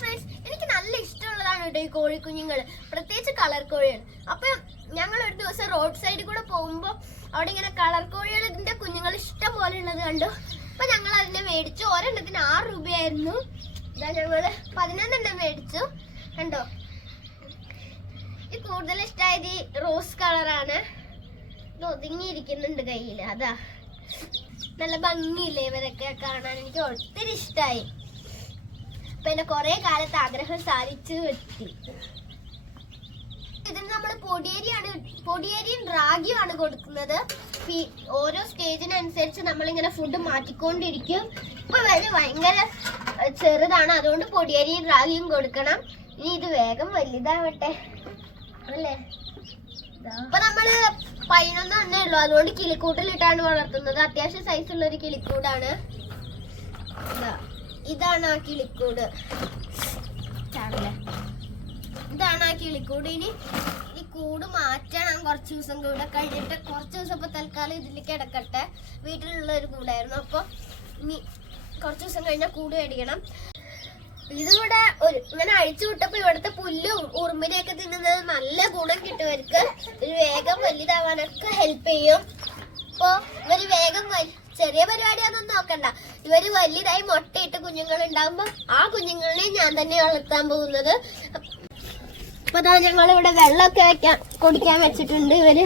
Friends എനിക്ക് നല്ല ഇഷ്ടമുള്ളതാണ് കേട്ടോ ഈ കോഴിക്കുഞ്ഞുങ്ങൾ പ്രത്യേകിച്ച് കളർ കോഴികൾ അപ്പൊ ഞങ്ങൾ ഒരു ദിവസം റോഡ് സൈഡിൽ കൂടെ പോകുമ്പോൾ അവിടെ ഇങ്ങനെ കളർ കോഴികളിന്റെ കുഞ്ഞുങ്ങൾ ഇഷ്ടം പോലെ ഉള്ളത് കണ്ടു. അപ്പൊ ഞങ്ങൾ അതിനെ മേടിച്ചു. ഒരെണ്ണത്തിന് ആറ് രൂപയായിരുന്നു. ഇതാ ഞങ്ങൾ പതിനൊന്നെണ്ണം മേടിച്ചു. കണ്ടോ? ഈ കൂടുതൽ ഇഷ്ടമായത് ഈ റോസ് കളറാണ് ഇത് ഒതുങ്ങിയിരിക്കുന്നുണ്ട് കയ്യിൽ അതാ. നല്ല ഭംഗിയില്ലേ ഇവരൊക്കെ കാണാൻ. എനിക്ക് ഒത്തിരി ഇഷ്ടമായി എന്റെ കൊറേ കാലത്തെ ആഗ്രഹം സാധിച്ചു എത്തി ഇതിന് നമ്മൾ പൊടിയേരിയാണ് പൊടിയേരിയും റാഗിയും ആണ് കൊടുക്കുന്നത്. ഓരോ സ്റ്റേജിനനുസരിച്ച് നമ്മളിങ്ങനെ ഫുഡ് മാറ്റിക്കൊണ്ടിരിക്കും. ഇപ്പൊ വരെ ഭയങ്കര ചെറുതാണ്. അതുകൊണ്ട് പൊടിയേരിയും റാഗിയും കൊടുക്കണം. ഇനി ഇത് വേഗം വലുതാവട്ടെ. അല്ലേ? അപ്പൊ നമ്മൾ പതിനൊന്ന് തന്നെ ഉള്ളു. അതുകൊണ്ട് കിളിക്കൂട്ടിലിട്ടാണ് വളർത്തുന്നത്. അത്യാവശ്യം ഉള്ള ഒരു കിളിക്കൂടാണ്. ഇതാണ് ആ കിളിക്കൂട്. ഇതാണ് ആ കിളിക്കൂട്. ഇനി ഈ കൂട് മാറ്റണം. കുറച്ച് ദിവസം കൂടെ കഴിഞ്ഞിട്ട് കുറച്ച് ദിവസം ഇപ്പൊ തൽക്കാലം ഇതിൽ കിടക്കട്ടെ. വീട്ടിലുള്ള ഒരു കൂടായിരുന്നു. അപ്പൊ ഇനി കുറച്ച് ദിവസം കഴിഞ്ഞാൽ കൂട് മേടിക്കണം. ഇതിവിടെ ഒരു ഇങ്ങനെ അഴിച്ചു വിട്ടപ്പോ ഇവിടുത്തെ പുല്ലും ഉറുമ്പിനെയൊക്കെ തിന്നുന്നത് നല്ല ഗുണം കിട്ടും ഒരു വേഗം വലുതാവാനൊക്കെ ഹെൽപ്പ് ചെയ്യും. അപ്പോൾ ഇവർ വേഗം വൽ- ചെറിയ പരിപാടിയാണെന്ന് നോക്കണ്ട. ഇവർ വലിയതായി മുട്ടയിട്ട് കുഞ്ഞുങ്ങൾ ഉണ്ടാകുമ്പോ ആ കുഞ്ഞുങ്ങളെ ഞാൻ തന്നെ വളർത്താൻ പോകുന്നത്. അപ്പൊ അതാ ഞങ്ങൾ ഇവിടെ വെള്ളമൊക്കെ വെക്കാൻ കുടിക്കാൻ വെച്ചിട്ടുണ്ട് ഇവർ.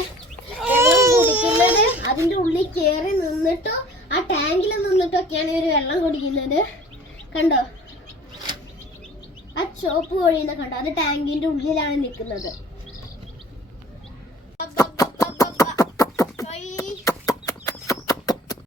കുടിക്കുന്നത്. അതിന്റെ ഉള്ളിൽ കയറി നിന്നിട്ടോ ആ ടാങ്കിൽ നിന്നിട്ടൊക്കെയാണ് ഇവർ വെള്ളം കുടിക്കുന്നത്. കണ്ടോ? ആ ചോപ്പ് കോഴിയെന്ന് കണ്ടോ? അത് ടാങ്കിന്റെ ഉള്ളിലാണ് നിൽക്കുന്നത്.